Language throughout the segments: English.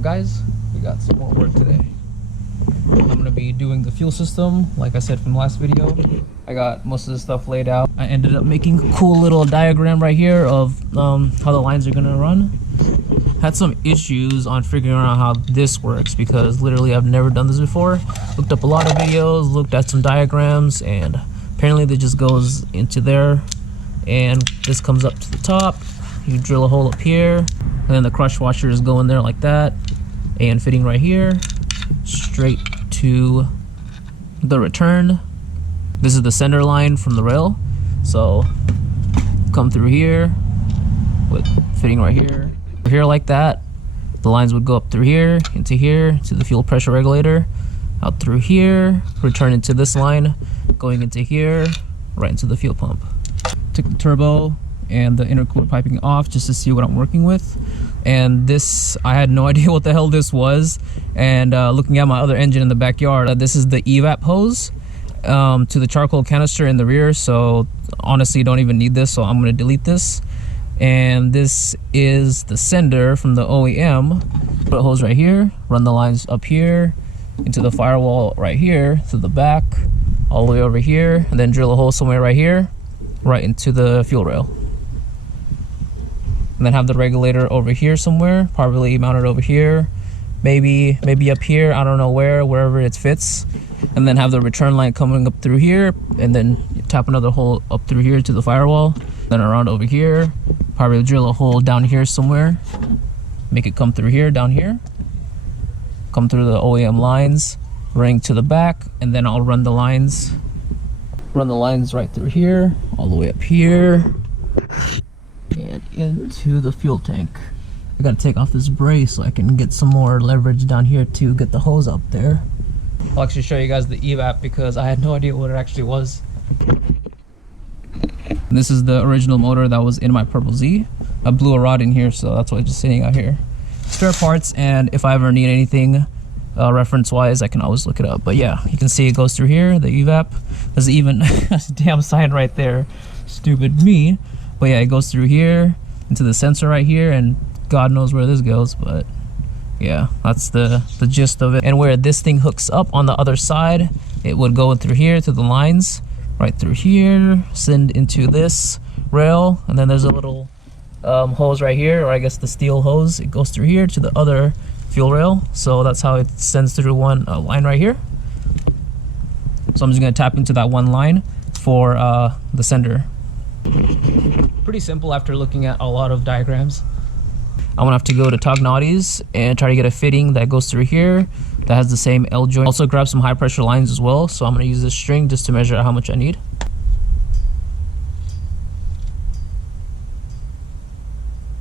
up, guys? We got some more work today. I'm gonna be doing the fuel system, like I said from the last video. I got most of the stuff laid out. I ended up making a cool little diagram right here of how the lines are gonna run. Had some issues on figuring out how this works because literally I've never done this before. Looked up a lot of videos, looked at some diagrams, and apparently that just goes into there, and this comes up to the top. You drill a hole up here, and then the crush washer is going there like that, and fitting right here straight to the return. This is the center line from the rail, so come through here with fitting right here like that. The lines would go up through here to the fuel pressure regulator, out through here, return into this line, going into here, right into the fuel pump. Took the turbo and the intercooler piping off just to see what I'm working with. And this, I had no idea what the hell this was. And looking at my other engine in the backyard, this is the evap hose to the charcoal canister in the rear. So honestly, don't even need this, so I'm gonna delete this. And this is the sender from the OEM. Put a hose right here, run the lines up here into the firewall right here to the back, all the way over here, and then drill a hole somewhere right here, right into the fuel rail. And then have the regulator over here somewhere, probably mounted over here, maybe up here, I don't know wherever it fits. And then have the return line coming up through here, and then tap another hole up through here to the firewall, then around over here, probably drill a hole down here somewhere, make it come through here, down here, come through the OEM lines, running to the back, and then I'll run the lines right through here, all the way up here, and into the fuel tank. I gotta take off this brace so I can get some more leverage down here to get the hose up there. I'll actually show you guys the evap because I had no idea what it actually was. And this is the original motor that was in my Purple Z. I blew a rod in here, so that's why it's just sitting out here. Spare parts, and if I ever need anything reference wise, I can always look it up. But yeah, you can see it goes through here, the evap. There's even a damn sign right there, stupid me. But yeah, it goes through here into the sensor right here, and God knows where this goes, but yeah, that's the gist of it. And where this thing hooks up on the other side, it would go through here to the lines, right through here, send into this rail, and then there's a little hose right here, or I guess the steel hose. It goes through here to the other fuel rail, so that's how it sends through one line right here. So I'm just gonna tap into that one line for the sender. Pretty simple after looking at a lot of diagrams. I'm gonna have to go to Tognotti's and try to get a fitting that goes through here that has the same L joint. Also grab some high pressure lines as well, so I'm gonna use this string just to measure how much I need.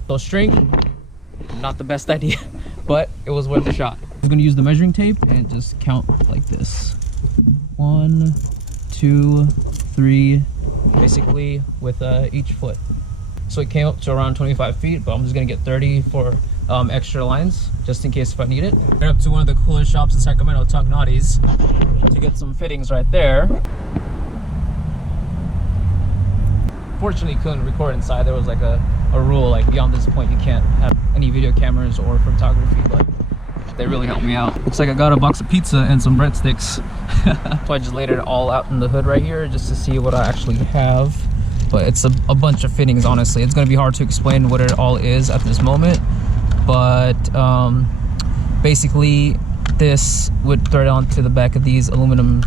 So string, not the best idea, but it was worth a shot. I'm gonna use the measuring tape and just count like this. 1, 2, 3, basically with each foot. So it came up to around 25 feet, but I'm just gonna get 30 for extra lines, just in case if I need it. We're up to one of the coolest shops in Sacramento, Tognotti's, to get some fittings right there. Fortunately, couldn't record inside. There was like a rule, like beyond this point, you can't have any video cameras or photography, but they really helped me out. Looks like I got a box of pizza and some breadsticks. So I just laid it all out in the hood right here just to see what I actually have. But it's a bunch of fittings, honestly. It's gonna be hard to explain what it all is at this moment. But basically, this would thread onto the back of these aluminum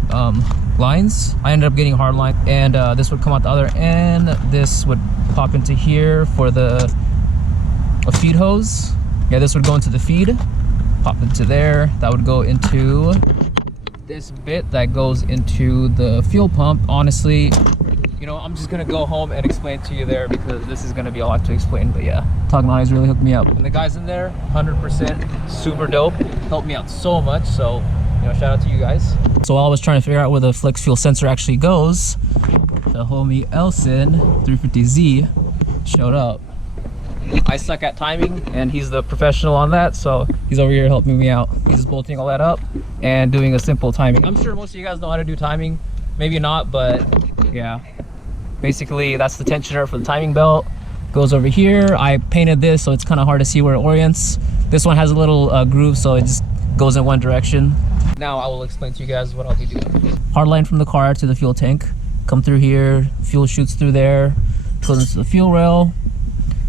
lines. I ended up getting hard line, and this would come out the other end. This would pop into here for a feed hose. Yeah, this would go into the feed, pop into there. That would go into this bit that goes into the fuel pump. Honestly, you know, I'm just gonna go home and explain to you there because this is gonna be a lot to explain. But yeah, Tognotti's really hooked me up, and the guys in there, 100% super dope, helped me out so much. So, you know, shout out to you guys. So while I was trying to figure out where the flex fuel sensor actually goes, the homie Elson 350Z showed up. I suck at timing, and he's the professional on that, so he's over here helping me out. He's just bolting all that up and doing a simple timing. I'm sure most of you guys know how to do timing, maybe not, but yeah. Basically, that's the tensioner for the timing belt. Goes over here. I painted this, so it's kind of hard to see where it orients. This one has a little groove, so it just goes in one direction. Now I will explain to you guys what I'll be doing. Hard line from the car to the fuel tank. Come through here, fuel shoots through there, goes into the fuel rail,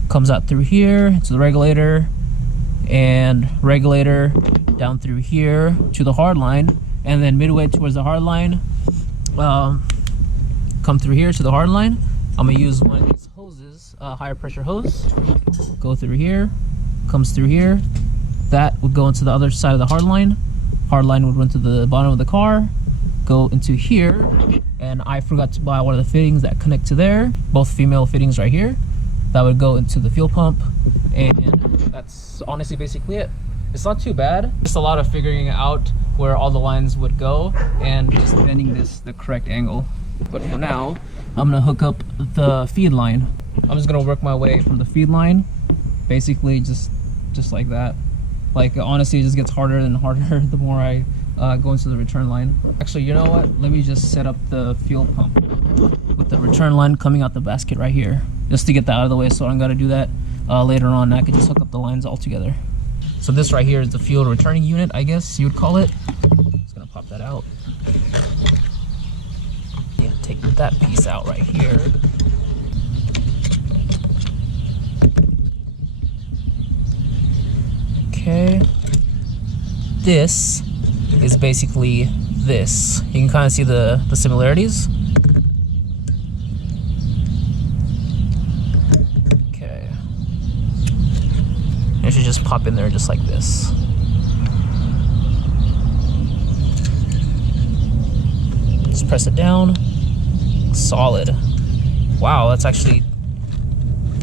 comes out through here to the regulator, and regulator down through here to the hard line, and then midway towards the hard line, come through here to the hard line. I'm gonna use one of these hoses, higher pressure hose, go through here, comes through here. That would go into the other side of the hard line. Hard line would run to the bottom of the car, go into here, and I forgot to buy one of the fittings that connect to there. Both female fittings right here. That would go into the fuel pump, and that's honestly basically it. It's not too bad. Just a lot of figuring out where all the lines would go and just bending this the correct angle. But for now, I'm gonna hook up the feed line. I'm just gonna work my way from the feed line, basically just like that. Like honestly, it just gets harder and harder the more I go into the return line. Actually, you know what? Let me just set up the fuel pump with the return line coming out the basket right here, just to get that out of the way. So I'm gonna do that later on. I can just hook up the lines all together. So this right here is the fuel returning unit, I guess you would call it. Just gonna pop that out. Yeah, take that piece out right here. Okay. This is basically this. You can kind of see the similarities. Okay. It should just pop in there just like this. Just press it down. Solid. Wow, that's actually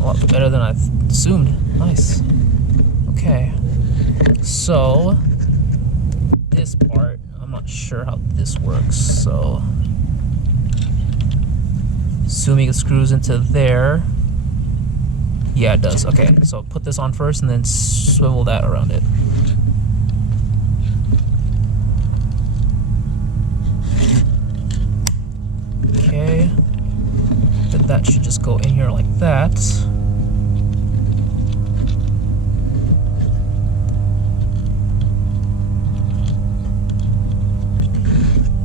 a lot better than I assumed. Nice. Okay. So this part, I'm not sure how this works, so assuming it screws into there. Yeah, it does. Okay, so put this on first and then swivel that around it. Okay, then that should just go in here like that.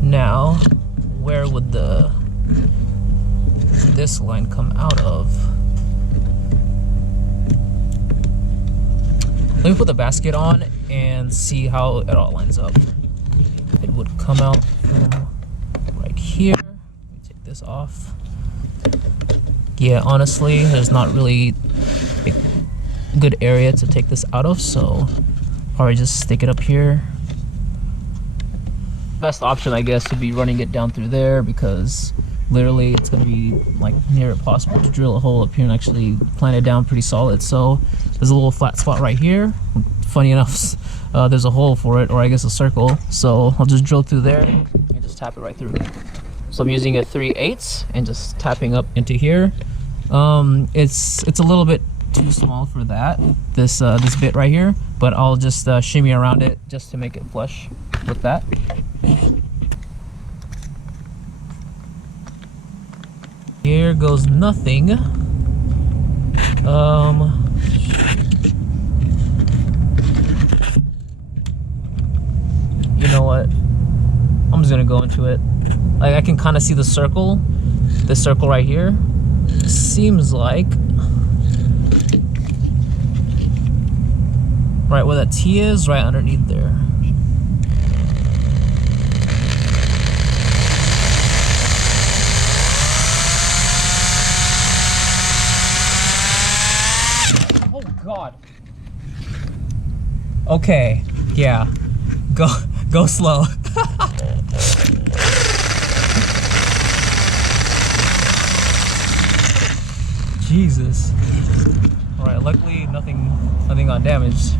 Now, where would this line come out of? Let me put the basket on and see how it all lines up. It would come out from right here. Let me take this off. Yeah, honestly, there's not really a good area to take this out of, so probably just stick it up here. Best option, I guess, would be running it down through there, because literally it's going to be like near impossible to drill a hole up here and actually plant it down pretty solid. So there's a little flat spot right here. Funny enough, there's a hole for it, or I guess a circle. So I'll just drill through there and just tap it right through. So I'm using a 3/8 and just tapping up into here. It's a little bit too small for that, this bit right here, but I'll just shimmy around it just to make it flush with that. Here goes nothing. You know what? I'm just gonna go into it. Like, I can kind of see the circle, this circle right here. Seems like right where that T is, right underneath there. Oh God. Okay, yeah. Go slow. Jesus. Alright, luckily nothing got damaged.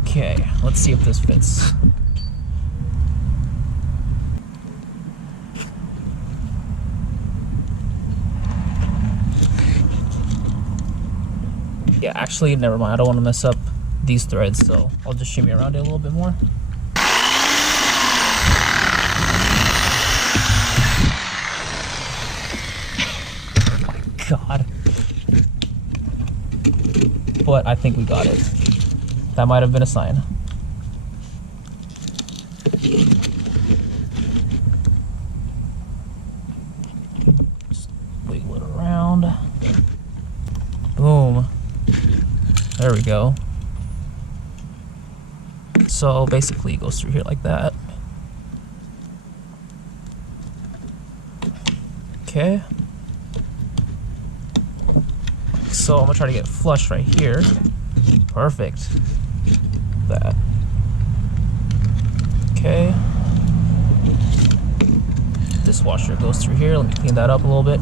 Okay, let's see if this fits. Yeah, actually, never mind. I don't want to mess up these threads, so I'll just shimmy around it a little bit more. God. But I think we got it. That might have been a sign. Just wiggle it around. Boom. There we go. So basically it goes through here like that. Okay. So I'm gonna try to get flush right here. Perfect. That. Okay. This washer goes through here. Let me clean that up a little bit.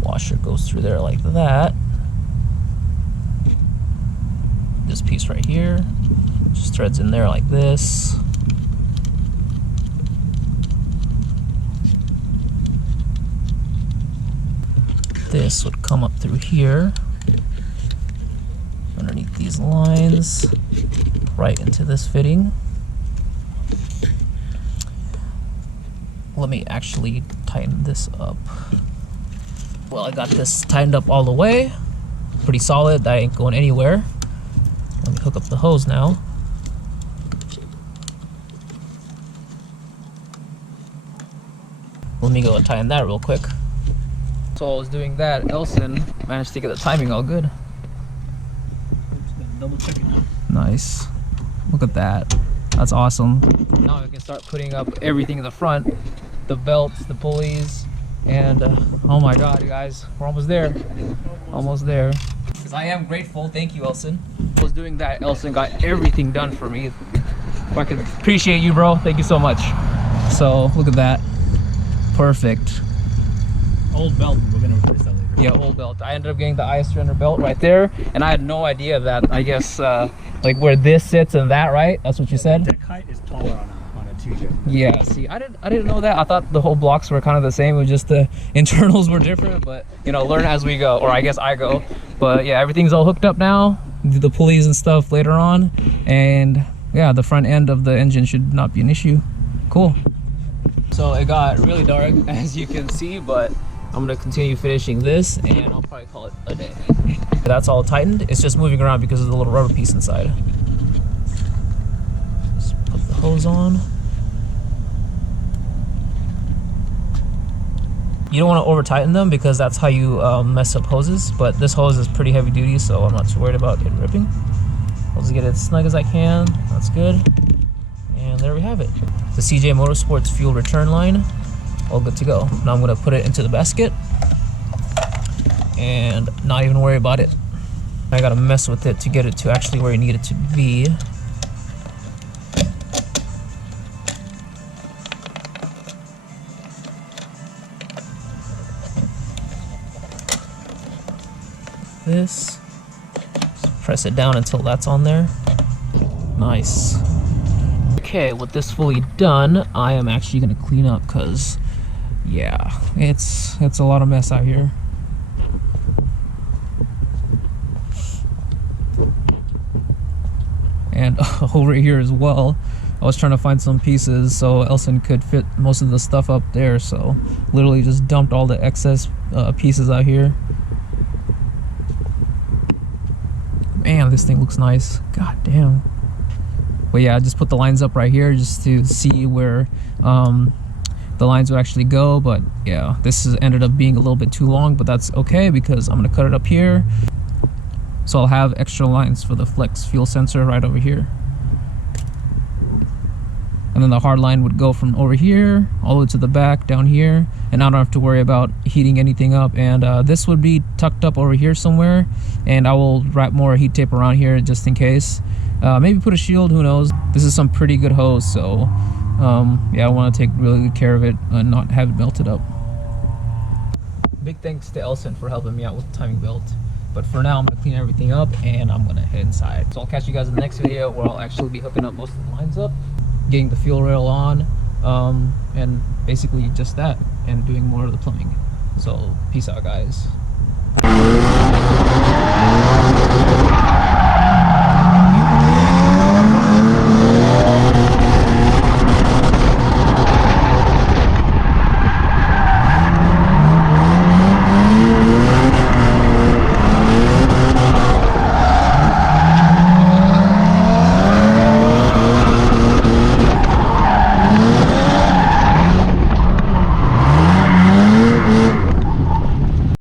Washer goes through there like that. This piece right here just threads in there like this. This would come up through here underneath these lines right into this fitting. Let me actually tighten this up. Well, I got this tightened up all the way. Pretty solid. That ain't going anywhere. Let me hook up the hose now. Let me go and tighten that real quick. So while I was doing that, Elson managed to get the timing all good. Double check it now. Nice. Look at that. That's awesome. Now we can start putting up everything in the front. The belts, the pulleys, and oh my god, you guys, we're almost there. Almost there. Because I am grateful. Thank you, Elson. I was doing that. Elson got everything done for me. If I could appreciate you, bro. Thank you so much. So look at that. Perfect. Old belt, we're gonna replace that later. Yeah, old belt. I ended up getting the IS300 belt right there, and I had no idea that, I guess, like where this sits and that, right? That's what you said? Deck height is taller on a 2J. Yeah, see, I didn't know that. I thought the whole blocks were kind of the same. It was just the internals were different, but, you know, learn as we go, or I guess I go. But yeah, everything's all hooked up now. Do the pulleys and stuff later on, and yeah, the front end of the engine should not be an issue. Cool. So it got really dark, as you can see, but I'm gonna continue finishing this and I'll probably call it a day. That's all tightened. It's just moving around because of the little rubber piece inside. Just put the hose on. You don't want to over tighten them because that's how you mess up hoses, but this hose is pretty heavy duty, so I'm not too worried about it ripping. I'll just get it as snug as I can. That's good. And there we have it. The CJ Motorsports fuel return line. All good to go. Now I'm gonna put it into the basket and not even worry about it. I gotta mess with it to get it to actually where you need it to be. This. Just press it down until that's on there. Nice. Okay, with this fully done, I am actually gonna clean up because yeah, it's a lot of mess out here. And over here as well, I was trying to find some pieces so Elson could fit most of the stuff up there, so literally just dumped all the excess pieces out here. Man, this thing looks nice. God damn. But yeah, I just put the lines up right here just to see where the lines would actually go. But yeah, this has ended up being a little bit too long, but that's okay because I'm gonna cut it up here. So I'll have extra lines for the flex fuel sensor right over here. And then the hard line would go from over here all the way to the back down here, and I don't have to worry about heating anything up. And this would be tucked up over here somewhere, and I will wrap more heat tape around here just in case. Maybe put a shield, who knows. This is some pretty good hose, so yeah, I want to take really good care of it and not have it melted up. Big thanks to Elson for helping me out with the timing belt. But for now, I'm gonna clean everything up and I'm gonna head inside. So I'll catch you guys in the next video where I'll actually be hooking up most of the lines up, getting the fuel rail on, and basically just that, and doing more of the plumbing. So peace out, guys.